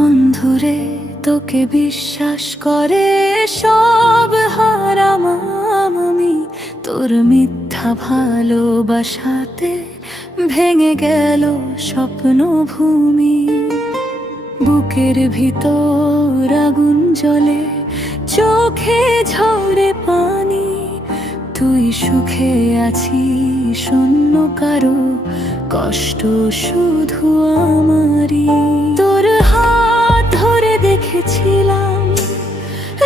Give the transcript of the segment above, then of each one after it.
বন্ধুরে তোকে বিশ্বাস করে সব হারামাম আমি, তোর মিথ্যা ভালোবাসাতে ভেঙে গেল স্বপ্ন ভূমি। বুকের ভিতর আগুন জ্বলে, চোখে ঝরে পানি, তুই সুখে আছিস শূন্য কারো, কষ্ট শুধু আমারই। তোর হাত ধরে দেখেছিলাম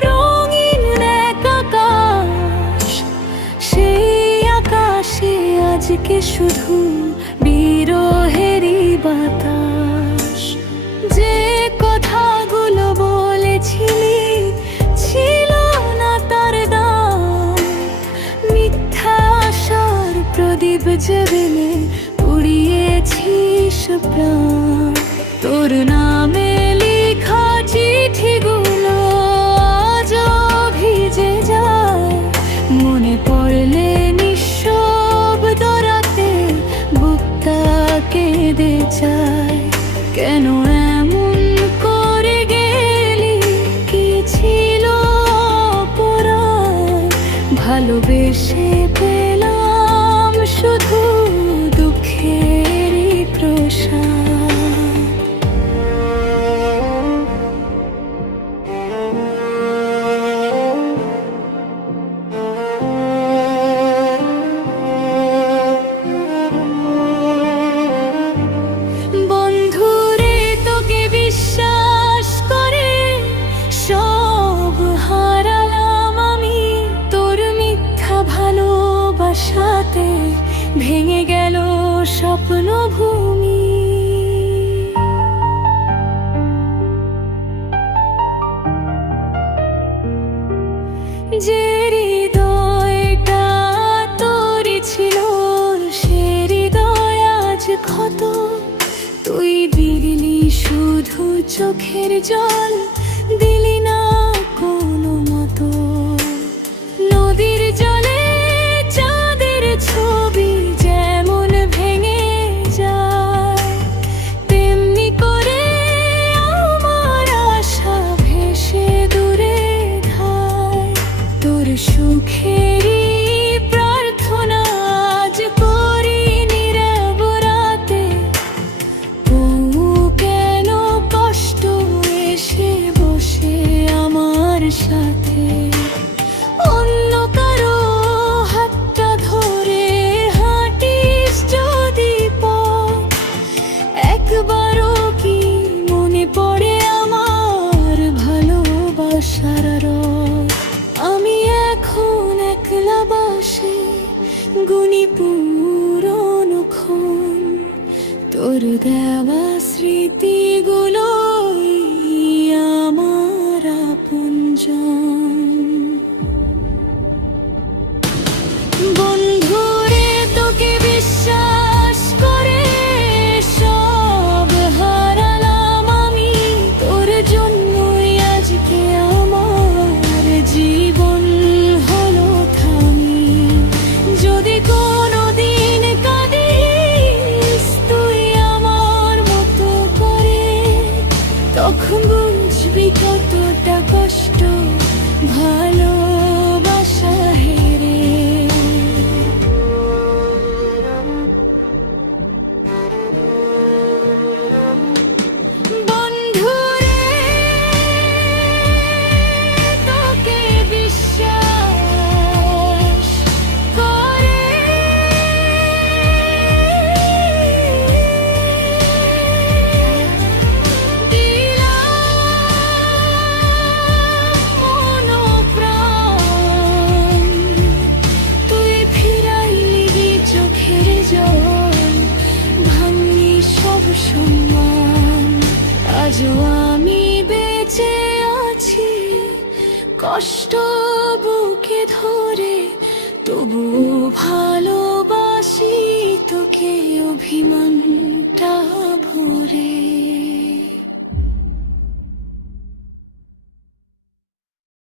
রঙিন এক আকাশ, সেই আকাশে আজকে শুধু বিরহেরই বাতাস। যে কথাগুলো বলেছিলি ছিল না তার দাম, মিথ্যা আশার প্রদীপ জেলে পুড়িয়েছিস প্রাণ। তোর নামে লেখা চিঠিগুলো আজও ভিজে যায়, মনে পড়লে নিঃশব্দ রাতে বুকটা কেঁদে যায়। কেন এমন করে গেলি, কি ছিল অপরাধ? ভালোবেসে পেলাম শুধু দুঃখেরই প্রসাদ। বন্ধুরে তোকে বিশ্বাস করে সব হারালাম আমি, তোর মিথ্যা ভালোবাসাতে ভেঙে গেল স্বপ্ন ভূমি। যে হৃদয়টা তোরই ছিল, সে হৃদয় আজ ক্ষত। তুই দিলি শুধু চোখের জল, দিলি না কোনো মতো। নদীর জলে চাঁদের ছবি যেমন ভেঙে যায়, তেমনি করে আমার আশা ভেসে দূরে ধায়। তোর সুখেরই প্রার্থনা আজ করি নীরব রাতে, তবু কেন কষ্ট এসে বসে আমার সাথে। অন্য কারো হাতটা ধরে হাঁটিস যদি পথ, একবারও কি মনে পড়ে আমার ভালোবাসার রথ? আমি এখন একলা বসে গুনি পুরনো ক্ষণ, তোর দেওয়া স্মৃতিগুলোই আমার আপনজন। বন্ধুরে তোকে বিশ্বাস করে সব হারালাম আমি, তোর জন্যই আজকে আমার জীবন হলো থামি। যদি কোনোদিন কাঁদিস তুই আমার মতো করে, তখন বুঝবি কতটা কষ্ট ভালোবাসা হেরে। বন্ধুরে তোকে বিশ্বাস করে দিলাম মন প্রাণ, তুই ফিরাইলি চোখের জল, ভাঙলি সব সম্মান। আজও আমি বেঁচে আছি কষ্ট বুকে ধরে, তবু ভালোবাসি তোকে অভিমানটা